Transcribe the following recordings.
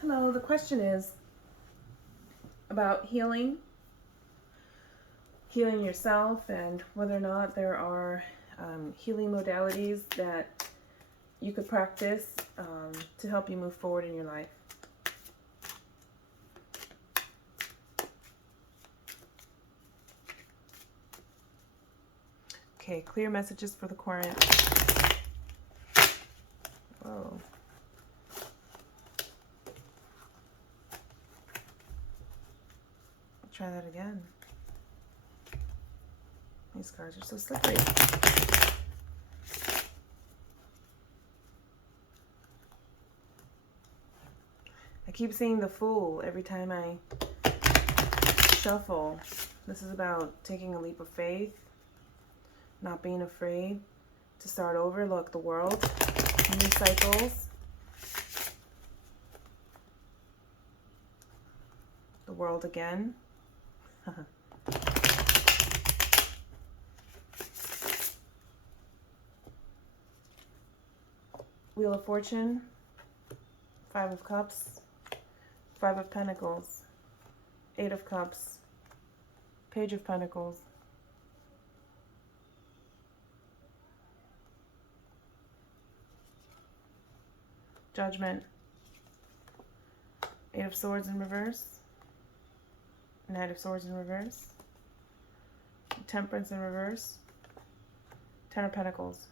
Hello, the question is about healing yourself, and whether or not there are healing modalities that you could practice to help you move forward in your life. Okay, clear messages for the current. Whoa. Try that again. These cards are so slippery. I keep seeing the Fool every time I shuffle. This is about taking a leap of faith, not being afraid to start over. Look, the World, new cycles. The World again. Wheel of Fortune, Five of Cups, Five of Pentacles, Eight of Cups, Page of Pentacles, Judgment, Eight of Swords in reverse, Knight of Swords in reverse, Temperance in reverse, Ten of Pentacles.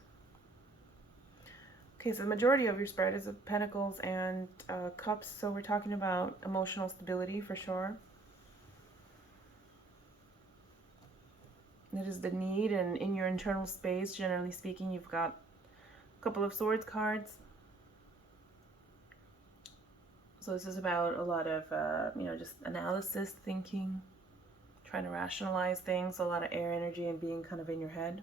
Okay, so the majority of your spread is of Pentacles and Cups, so we're talking about emotional stability for sure. That is the need, and in your internal space, generally speaking, you've got a couple of Swords cards. So this is about a lot of, just analysis, thinking, trying to rationalize things, a lot of air energy and being kind of in your head.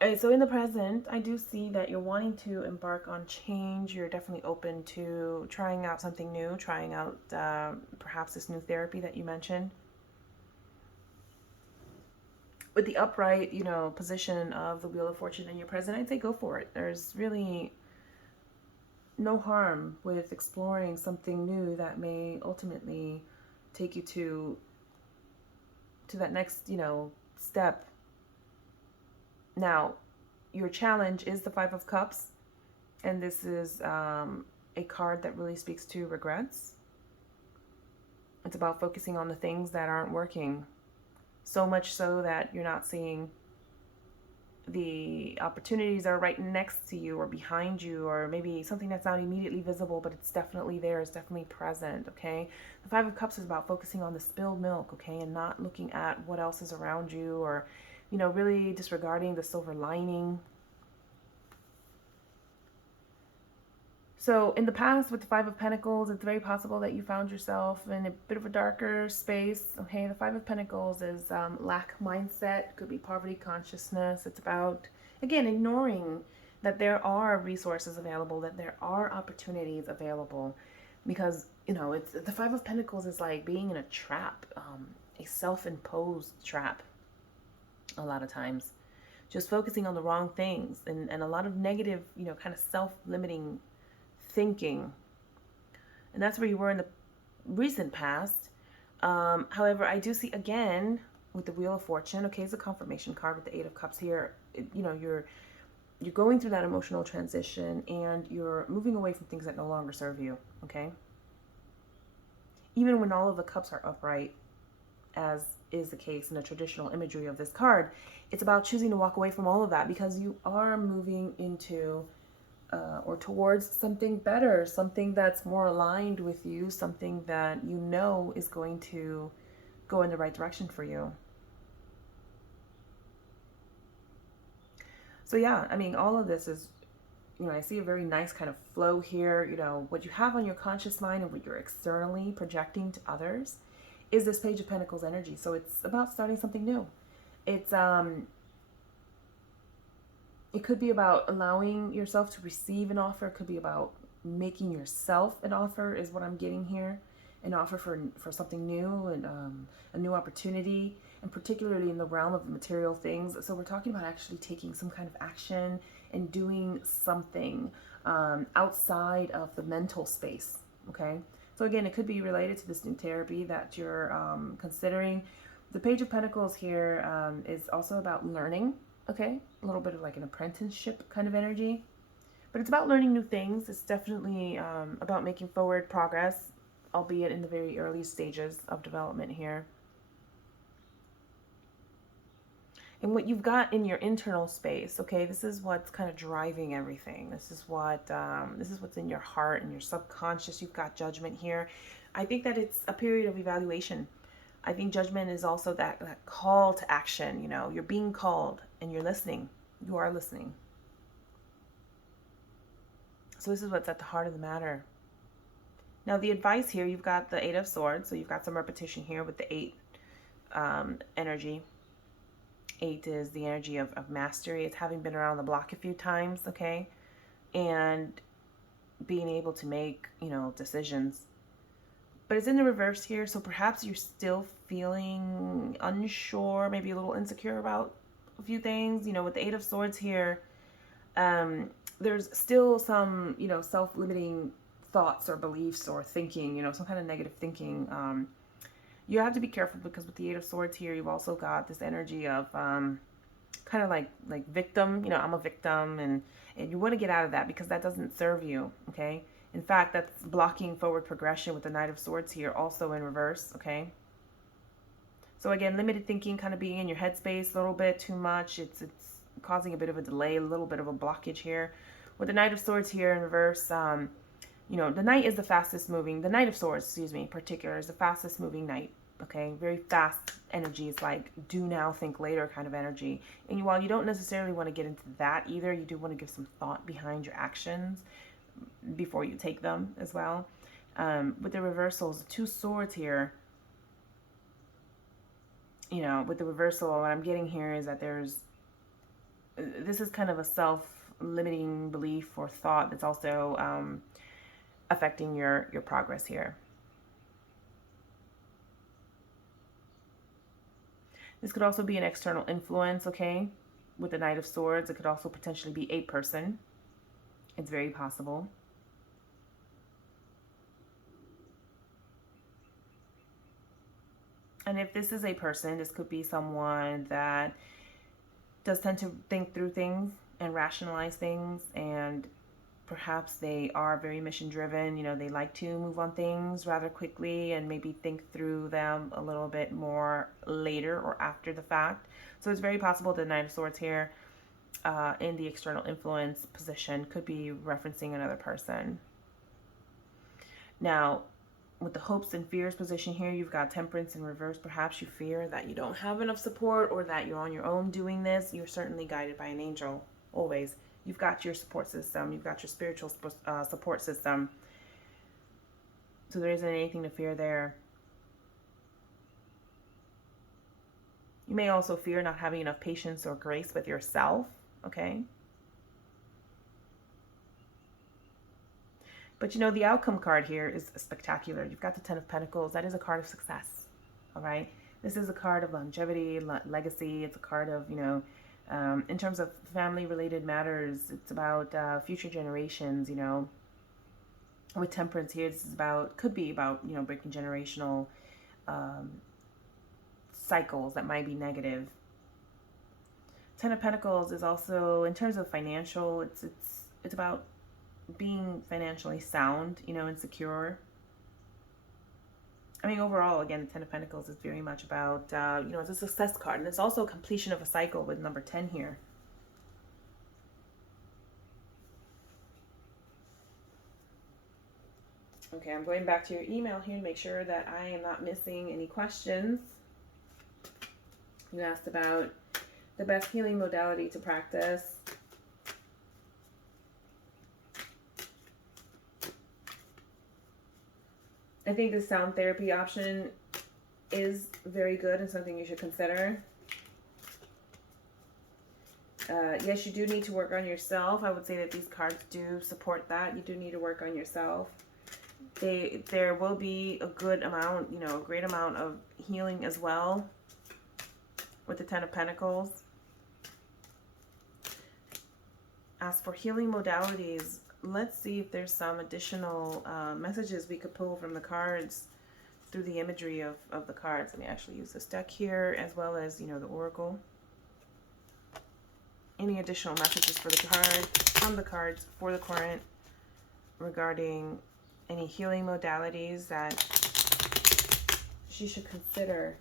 And so in the present, I do see that you're wanting to embark on change. You're definitely open to trying out something new, trying out perhaps this new therapy that you mentioned. With the upright, position of the Wheel of Fortune in your present, I'd say go for it. There's really no harm with exploring something new that may ultimately take you to that next, step. Now, your challenge is the Five of Cups, and this is a card that really speaks to regrets. It's about focusing on the things that aren't working, so much so that you're not seeing the opportunities that are right next to you or behind you, or maybe something that's not immediately visible, but it's definitely there, it's definitely present, okay? The Five of Cups is about focusing on the spilled milk, okay, and not looking at what else is around you, or, really disregarding the silver lining. So in the past, with the Five of Pentacles, it's very possible that you found yourself in a bit of a darker space. Okay, the Five of Pentacles is lack mindset, could be poverty consciousness. It's about, again, ignoring that there are resources available, that there are opportunities available. Because, it's the Five of Pentacles is like being in a trap, a self-imposed trap a lot of times. Just focusing on the wrong things and a lot of negative, kind of self-limiting thinking. And that's where you were in the recent past. However, I do see again with the Wheel of Fortune, okay, it's a confirmation card with the Eight of Cups here. You're going through that emotional transition and you're moving away from things that no longer serve you, okay? Even when all of the cups are upright, as is the case in the traditional imagery of this card, it's about choosing to walk away from all of that because you are moving into or towards something better, something that's more aligned with you, something that is going to go in the right direction for you. So yeah, all of this is, I see a very nice kind of flow here. What you have on your conscious mind and what you're externally projecting to others is this Page of Pentacles energy. So it's about starting something new. It's it could be about allowing yourself to receive an offer. It could be about making yourself an offer, is what I'm getting here. An offer for something new and a new opportunity, and particularly in the realm of material things. So we're talking about actually taking some kind of action and doing something. outside of the mental space, okay? So again, it could be related to this new therapy that you're considering. The Page of Pentacles here is also about learning, okay? A little bit of like an apprenticeship kind of energy. But it's about learning new things. It's definitely about making forward progress, albeit in the very early stages of development here. And what you've got in your internal space, okay, this is what's kind of driving everything. This is what's in your heart and your subconscious. You've got judgment here. I think that it's a period of evaluation. I think judgment is also that call to action. You know, you're being called and you're listening. You are listening. So this is what's at the heart of the matter. Now the advice here, you've got the Eight of Swords. So you've got some repetition here with the 8 energy. 8 is the energy of mastery. It's having been around the block a few times, okay? And being able to make, you know, decisions. But it's in the reverse here, so perhaps you're still feeling unsure, maybe a little insecure about a few things. You know, with the 8 of Swords here, there's still some, you know, self-limiting thoughts or beliefs or thinking, you know, some kind of negative thinking. You have to be careful because with the 8 of Swords here, you've also got this energy of kind of like victim. You know, I'm a victim, and you want to get out of that because that doesn't serve you, okay? In fact, that's blocking forward progression with the Knight of Swords here, also in reverse, okay? So again, limited thinking, kind of being in your headspace a little bit too much. It's causing a bit of a delay, a little bit of a blockage here. With the Knight of Swords here in reverse, you know, the Knight is the fastest moving, the Knight of Swords, excuse me, in particular, is the fastest moving Knight, okay? Very fast energies, like do now, think later kind of energy. And while you don't necessarily want to get into that either, you do want to give some thought behind your actions before you take them as well. With the reversals, 2 swords here, you know, with the reversal, what I'm getting here is that this is kind of a self-limiting belief or thought that's also affecting your progress here. This could also be an external influence, okay? With the Knight of Swords, it could also potentially be a person. It's very possible. And if this is a person, this could be someone that does tend to think through things and rationalize things, and perhaps they are very mission driven. You know, they like to move on things rather quickly and maybe think through them a little bit more later or after the fact. So it's very possible the Knight of Swords here in the external influence position could be referencing another person. Now, with the hopes and fears position here, you've got Temperance in reverse. Perhaps you fear that you don't have enough support or that you're on your own doing this. You're certainly guided by an angel, always. You've got your support system. You've got your spiritual support system. So there isn't anything to fear there. You may also fear not having enough patience or grace with yourself, okay? But you know, the outcome card here is spectacular. You've got the 10 of Pentacles. That is a card of success, all right? This is a card of longevity, legacy. It's a card of, you know, in terms of family-related matters, it's about future generations, you know. With Temperance here, this is about, could be about, you know, breaking generational cycles that might be negative. 10 of Pentacles is also, in terms of financial, it's about being financially sound, you know, and secure. I mean, overall, again, the 10 of Pentacles is very much about, you know, it's a success card. And it's also a completion of a cycle with number 10 here. Okay, I'm going back to your email here to make sure that I am not missing any questions. You asked about the best healing modality to practice. I think the sound therapy option is very good and something you should consider. Yes, you do need to work on yourself. I would say that these cards do support that. You do need to work on yourself. There will be a good amount, you know, a great amount of healing as well with the 10 of Pentacles. As for healing modalities, let's see if there's some additional messages we could pull from the cards through the imagery of the cards. Let me actually use this deck here as well as, the oracle. Any additional messages for the card, from the cards for the current regarding any healing modalities that she should consider.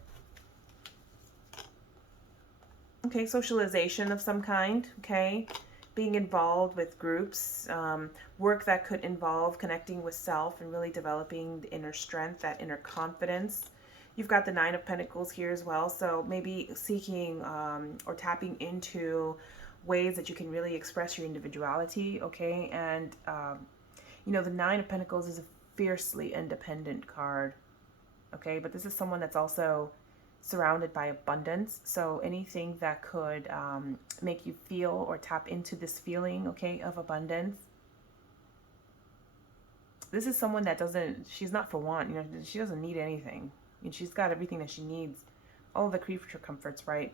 Okay, socialization of some kind, okay? Being involved with groups, work that could involve connecting with self and really developing the inner strength, that inner confidence. You've got the Nine of Pentacles here as well, so maybe seeking or tapping into ways that you can really express your individuality, okay? And, the Nine of Pentacles is a fiercely independent card, okay? But this is someone that's also surrounded by abundance. So anything that could make you feel or tap into this feeling, okay, of abundance. This is someone that she's not for want, she doesn't need anything. She's got everything that she needs, all the creature comforts, right,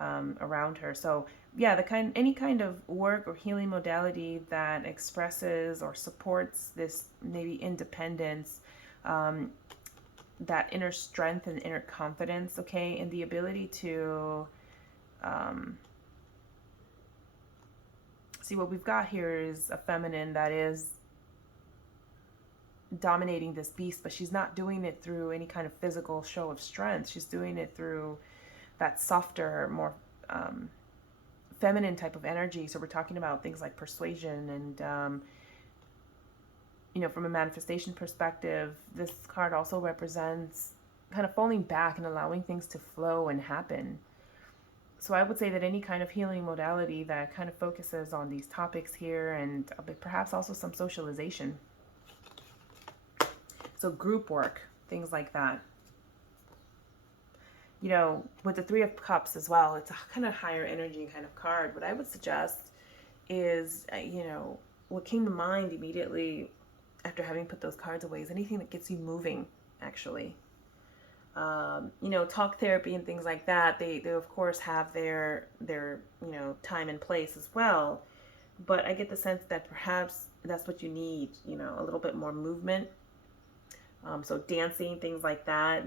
around her. So yeah, any kind of work or healing modality that expresses or supports this maybe independence, that inner strength and inner confidence, okay, and the ability to see what we've got here is a feminine that is dominating this beast, but she's not doing it through any kind of physical show of strength. She's doing it through that softer, more feminine type of energy. So we're talking about things like persuasion and from a manifestation perspective, this card also represents kind of falling back and allowing things to flow and happen. So I would say that any kind of healing modality that kind of focuses on these topics here, and perhaps also some socialization. So group work, things like that. With the Three of Cups as well, it's a kind of higher energy kind of card. What I would suggest is, what came to mind immediately after having put those cards away is anything that gets you moving, actually. Talk therapy and things like that, they of course have their time and place as well. But I get the sense that perhaps that's what you need, a little bit more movement. So dancing, things like that,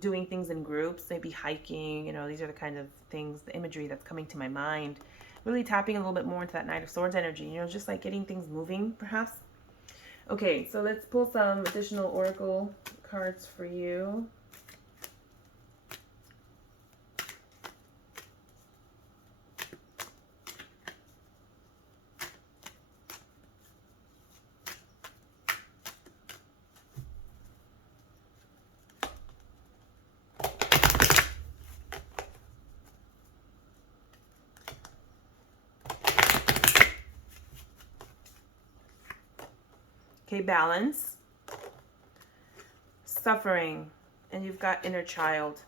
doing things in groups, maybe hiking, these are the kind of things, the imagery that's coming to my mind. Really tapping a little bit more into that Knight of Swords energy, just like getting things moving, perhaps. Okay, so let's pull some additional oracle cards for you. Okay, balance, suffering, and you've got inner child.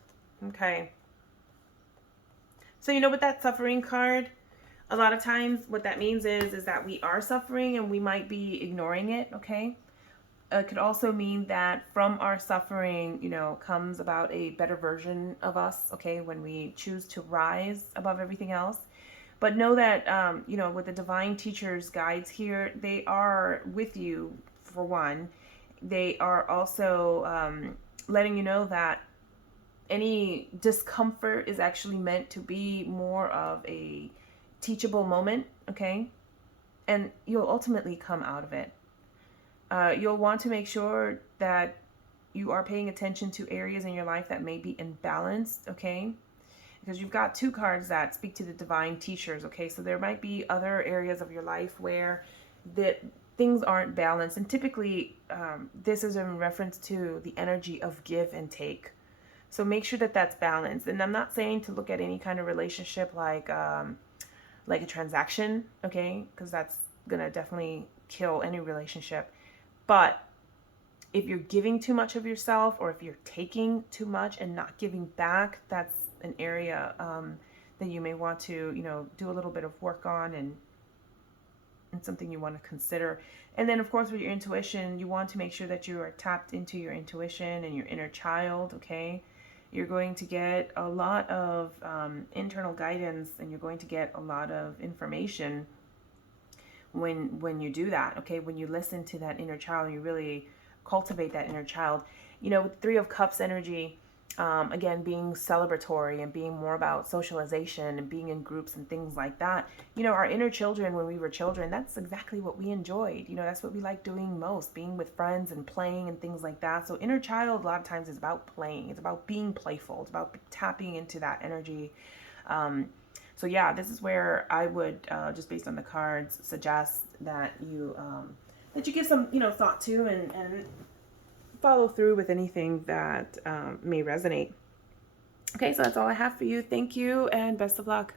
Okay. So with that suffering card, a lot of times what that means is that we are suffering and we might be ignoring it, okay? It could also mean that from our suffering, comes about a better version of us, okay, when we choose to rise above everything else. But know that, with the divine teachers' guides here, they are with you, for one. They are also letting you know that any discomfort is actually meant to be more of a teachable moment, okay? And you'll ultimately come out of it. You'll want to make sure that you are paying attention to areas in your life that may be imbalanced, okay? Because you've got two cards that speak to the divine teachers, okay? So there might be other areas of your life where things aren't balanced. And typically, this is in reference to the energy of give and take. So make sure that that's balanced. And I'm not saying to look at any kind of relationship like a transaction, okay? Because that's going to definitely kill any relationship. But if you're giving too much of yourself, or if you're taking too much and not giving back, that's an area that you may want to, do a little bit of work on, and something you want to consider. And then, of course, with your intuition, you want to make sure that you are tapped into your intuition and your inner child, okay? You're going to get a lot of internal guidance, and you're going to get a lot of information when you do that. Okay, when you listen to that inner child, you really cultivate that inner child. You know, with Three of Cups energy, again, being celebratory and being more about socialization and being in groups and things like that. You know, our inner children, when we were children, that's exactly what we enjoyed. You know, that's what we like doing most, being with friends and playing and things like that. So inner child a lot of times is about playing. It's about being playful. It's about tapping into that energy. So yeah, this is where I would, just based on the cards, suggest that you give some, thought to, and follow through with anything that may resonate. Okay, so that's all I have for you. Thank you and best of luck.